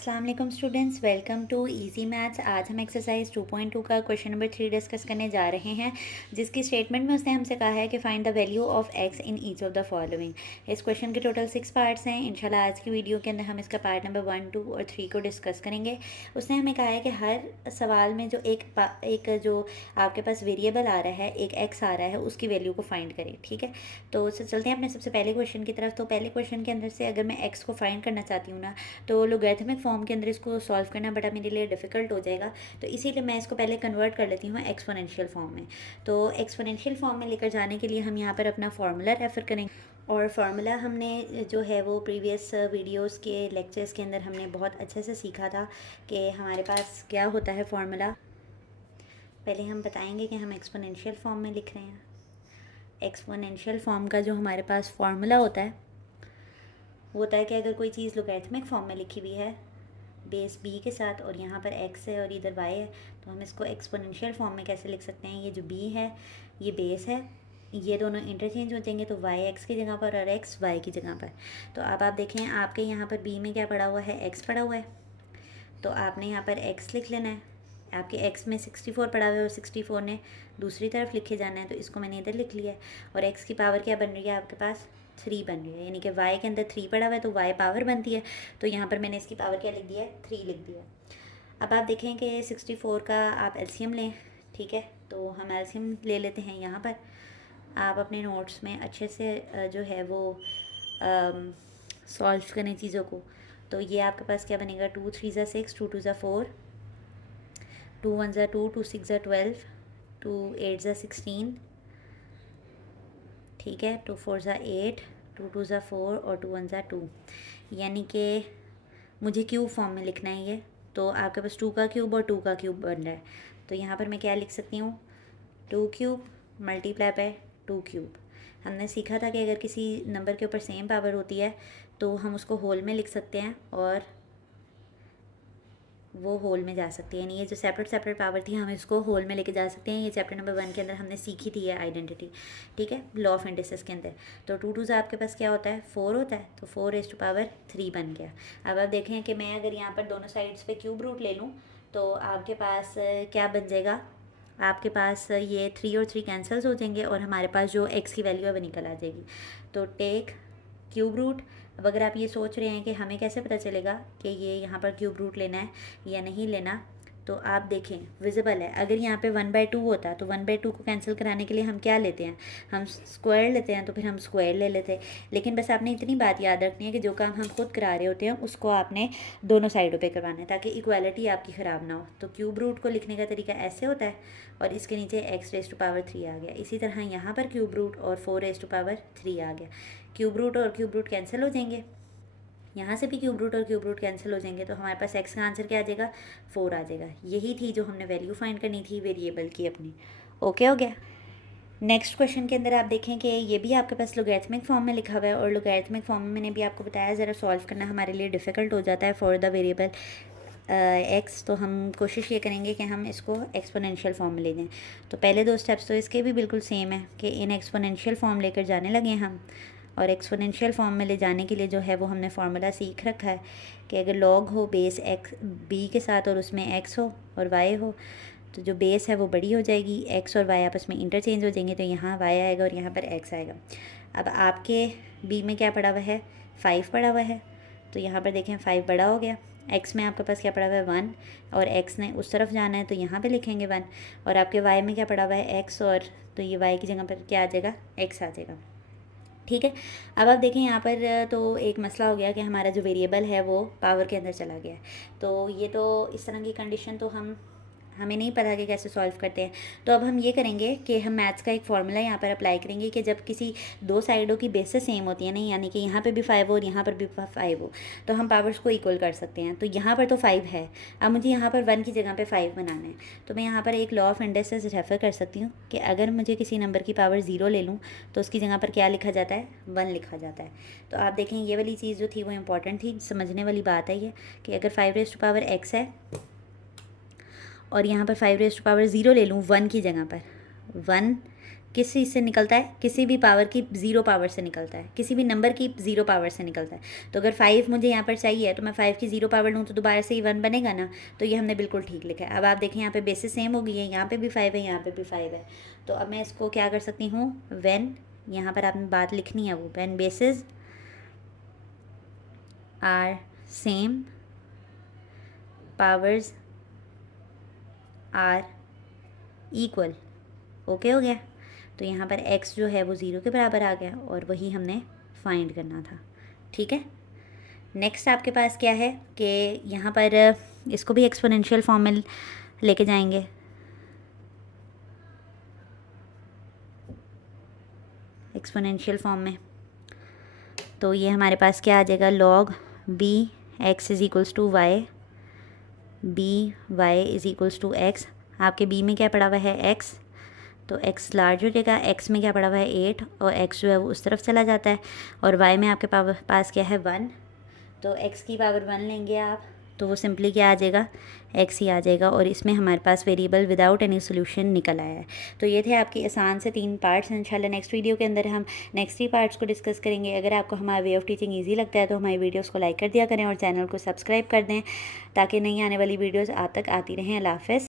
अस्सलाम वालेकुम students, welcome to easy maths. आज हम एक्सरसाइज 2.2 का क्वेश्चन नंबर 3 डिस्कस करने जा रहे हैं, जिसकी स्टेटमेंट में उसने हमसे कहा है कि find the value of x in each of the following. इस क्वेश्चन के टोटल 6 पार्ट्स हैं। इंशाल्लाह आज की वीडियो के अंदर हम इसका पार्ट नंबर 1, 2 और 3 को डिस्कस करेंगे। उसने हमें कहा है कि हर सवाल में जो एक जो आपके पास वेरिएबल आ रहा है, एक एक्स आ रहा है, उसकी वैल्यू को फाइंड करें। ठीक है, तो चलते हैं अपने सबसे पहले क्वेश्चन की तरफ। तो पहले क्वेश्चन के अंदर से अगर मैं एक्स को फाइंड करना चाहती हूँ ना, तो लोगैरिथमिक फॉर्म के अंदर इसको सॉल्व करना बड़ा मेरे लिए डिफ़िकल्ट हो जाएगा। तो इसीलिए मैं इसको पहले कन्वर्ट कर लेती हूँ एक्सपोनेंशियल फॉर्म में। तो एक्सपोनेंशियल फॉर्म में लेकर जाने के लिए हम यहाँ पर अपना फार्मूला रेफ़र करेंगे। और फार्मूला हमने जो है वो प्रीवियस वीडियोस के लेक्चर्स के अंदर हमने बहुत अच्छे से सीखा था कि हमारे पास क्या होता है फार्मूला। पहले हम बताएंगे कि हम एक्सपोनेंशियल फॉर्म में लिख रहे हैं। एक्सपोनेंशियल फॉर्म का जो हमारे पास फार्मूला होता है वो होता है कि अगर कोई चीज़ लोगैरिथमिक फॉर्म में लिखी हुई है बेस बी के साथ और यहाँ पर एक्स है और इधर वाई है, तो हम इसको एक्सपोनेंशियल फॉर्म में कैसे लिख सकते हैं। ये जो बी है ये बेस है, ये दोनों इंटरचेंज हो जाएंगे, तो वाई एक्स की जगह पर और एक्स वाई की जगह पर। तो अब आप देखें आपके यहाँ पर बी में क्या पड़ा हुआ है, एक्स पड़ा हुआ है, तो आपने यहाँ पर एक्स लिख लेना है। आपके एक्स में 64 पड़ा हुआ है और 64 ने दूसरी तरफ लिखे जाना है, तो इसको मैंने इधर लिख लिया है। और एक्स की पावर क्या बन रही है आपके पास, 3 बन रही है, यानी कि वाई के अंदर 3 पड़ा हुआ है तो वाई पावर बनती है। तो यहाँ पर मैंने इसकी पावर क्या लिख दिया है, 3 लिख दिया। अब आप देखें कि 64 का आप एलसीएम लें। ठीक है, तो हम एलसीएम ले लेते हैं। यहाँ पर आप अपने नोट्स में अच्छे से जो है वो सॉल्व करें चीज़ों को। तो ये आपके पास क्या बनेगा, 2 3 ज़ा 6, 2 2 ज़ा 4, 2 1 ज़ा 2, 2 6 ज़ा 12, 2 8 ज़ा 16, ठीक है, 2 4 ज़ा 8, 2 2 ज़ा 4 और 2 1 ज़ा 2, यानी कि मुझे क्यूब फॉर्म में लिखना है ये। तो आपके पास 2 का क्यूब और 2 का क्यूब बन रहा है, तो यहाँ पर मैं क्या लिख सकती हूँ, 2 क्यूब मल्टीप्लाई बाय 2 क्यूब। हमने सीखा था कि अगर किसी नंबर के ऊपर सेम पावर होती है तो हम उसको होल में लिख सकते हैं और वो होल में जा सकती है, यानी ये जो सेपरेट पावर थी हम इसको होल में लेके जा सकते हैं। ये चैप्टर नंबर 1 के अंदर हमने सीखी थी ये आइडेंटिटी, ठीक है, लॉ ऑफ इंडिसेस के अंदर। तो 2 2 आपके पास क्या होता है, 4 होता है, तो 4 रेज़ टू पावर 3 बन गया। अब आप देखें कि मैं अगर यहाँ पर दोनों साइड्स पे क्यूब रूट ले लूँ तो आपके पास क्या बन जाएगा, आपके पास ये 3 और 3 कैंसल्स हो जाएंगे और हमारे पास जो एक्स की वैल्यू है वो निकल आ जाएगी। तो टेक क्यूब रूट। अब अगर आप ये सोच रहे हैं कि हमें कैसे पता चलेगा कि ये यहाँ पर क्यूब रूट लेना है या नहीं लेना, तो आप देखें विजिबल है। अगर यहाँ पे 1/2 होता तो 1/2 को कैंसिल कराने के लिए हम क्या लेते हैं, हम स्क्वायर लेते हैं, तो फिर हम स्क्वायर ले लेते। लेकिन बस आपने इतनी बात याद रखनी है कि जो काम हम खुद करा रहे होते हैं उसको आपने दोनों साइडों पे करवाना है ताकि इक्वालिटी आपकी ख़राब ना हो। तो क्यूब रूट को लिखने का तरीका ऐसे होता है और इसके नीचे x रेज़ टू पावर 3 आ गया। इसी तरह यहाँ पर क्यूब रूट और 4 रेज़ टू पावर 3 आ गया। क्यूब रूट और क्यूब रूट कैंसिल हो जाएंगे, यहाँ से भी क्यूब रूट और क्यूब रूट कैंसिल हो जाएंगे, तो हमारे पास x का आंसर क्या आ जाएगा, 4 आ जाएगा। यही थी जो हमने वैल्यू फाइंड करनी थी वेरिएबल की अपनी। ओके हो गया। नेक्स्ट क्वेश्चन के अंदर आप देखें कि ये भी आपके पास लोगैरिथमिक फॉर्म में लिखा हुआ है और लोगैरिथमिक फॉर्म में मैंने भी आपको बताया ज़रा सॉल्व करना हमारे लिए डिफ़िकल्ट हो जाता है फॉर द वेरिएबल एक्स। तो हम कोशिश ये करेंगे कि हम इसको एक्सपोनेंशियल फॉर्म में ले जाएं। तो पहले 2 स्टेप्स तो इसके भी बिल्कुल सेम है कि इन एक्सपोनेंशियल फॉर्म लेकर जाने लगे हम। और एक्सपोनेंशियल फॉर्म में ले जाने के लिए जो है वो हमने फार्मूला सीख रखा है कि अगर लॉग हो बेस एक्स बी के साथ और उसमें एक्स हो और वाई हो, तो जो बेस है वो बड़ी हो जाएगी, एक्स और वाई आपस में इंटरचेंज हो जाएंगे, तो यहाँ वाई आएगा और यहाँ पर एक्स आएगा। अब आपके बी में क्या पड़ा हुआ है, 5 पड़ा हुआ है, तो यहाँ पर देखें 5 बड़ा हो गया। एक्स में आपके पास क्या पड़ा हुआ है, 1, और एक्स ने उस तरफ जाना है तो यहाँ पे लिखेंगे 1। और आपके वाई में क्या पड़ा हुआ है, एक्स, और तो ये वाई की जगह पर क्या आ जाएगा, एक्स आ जाएगा। ठीक है, अब आप देखें यहाँ पर तो एक मसला हो गया कि हमारा जो वेरिएबल है वो पावर के अंदर चला गया है। तो ये तो इस तरह की कंडीशन तो हमें नहीं पता कि कैसे सॉल्व करते हैं। तो अब हम ये करेंगे कि हम मैथ्स का एक फार्मूला यहाँ पर अप्लाई करेंगे कि जब किसी दो साइडों की बेसेस सेम होती है, नहीं, यानी कि यहाँ पर भी 5 हो और यहाँ पर भी 5 हो, तो हम पावर्स को इक्वल कर सकते हैं। तो यहाँ पर तो 5 है, अब मुझे यहाँ पर 1 की जगह पर 5 बनाना है। तो मैं यहाँ पर एक लॉ ऑफ इंडिसेस रेफर कर सकती हूँ कि अगर मुझे किसी नंबर की पावर 0 ले लूँ तो उसकी जगह पर क्या लिखा जाता है, 1 लिखा जाता है। तो आप देखें ये वाली चीज़ जो थी वो इम्पॉर्टेंट थी, समझने वाली बात है ये कि अगर 5 रेज़ टू पावर x है और यहाँ पर 5 रेज़ टू पावर 0 ले लूँ 1 की जगह पर, 1 किस चीज़ से निकलता है, किसी भी पावर की 0 पावर से निकलता है, किसी भी नंबर की 0 पावर से निकलता है। तो अगर 5 मुझे यहाँ पर चाहिए तो मैं 5 की 0 पावर लूँ तो दोबारा से ही 1 बनेगा ना। तो ये हमने बिल्कुल ठीक लिखा है। अब आप देखें यहाँ पे बेसिस सेम हो गई है, यहाँ पे भी 5 है, यहाँ पे भी 5 है। तो अब मैं इसको क्या कर सकती हूँ, व्हेन, यहाँ पर आपने बात लिखनी है वो, when bases are same powers are equal. Okay हो गया। तो यहाँ पर x जो है वो 0 के बराबर आ गया और वही हमने फाइंड करना था। ठीक है, नेक्स्ट आपके पास क्या है कि यहाँ पर इसको भी एक्सपोनेंशियल फॉर्म में लेके जाएंगे। एक्सपोनेंशियल फॉर्म में तो ये हमारे पास क्या आ जाएगा, log b x is equals to y, b y is equals to x. आपके b में क्या पड़ा हुआ है, x, तो x लार्ज हो जाएगा। x में क्या पड़ा हुआ है 8 और x जो है वो उस तरफ चला जाता है। और y में आपके पास क्या है 1, तो x की पावर 1 लेंगे आप तो वो सिंपली क्या आ जाएगा, x ही आ जाएगा। और इसमें हमारे पास वेरिएबल विदाउट एनी सोल्यूशन निकल आया है। तो ये थे आपके आसान से 3 पार्ट्स। इंशाल्लाह नेक्स्ट वीडियो के अंदर हम नेक्स्ट 3 पार्ट्स को डिस्कस करेंगे। अगर आपको हमारा वे ऑफ टीचिंग ईजी लगता है तो हमारी वीडियोस को लाइक कर दिया करें और चैनल को सब्सक्राइब कर दें ताकि नई आने वाली वीडियोस आप तक आती रहें। अल्लाह हाफ़िज़।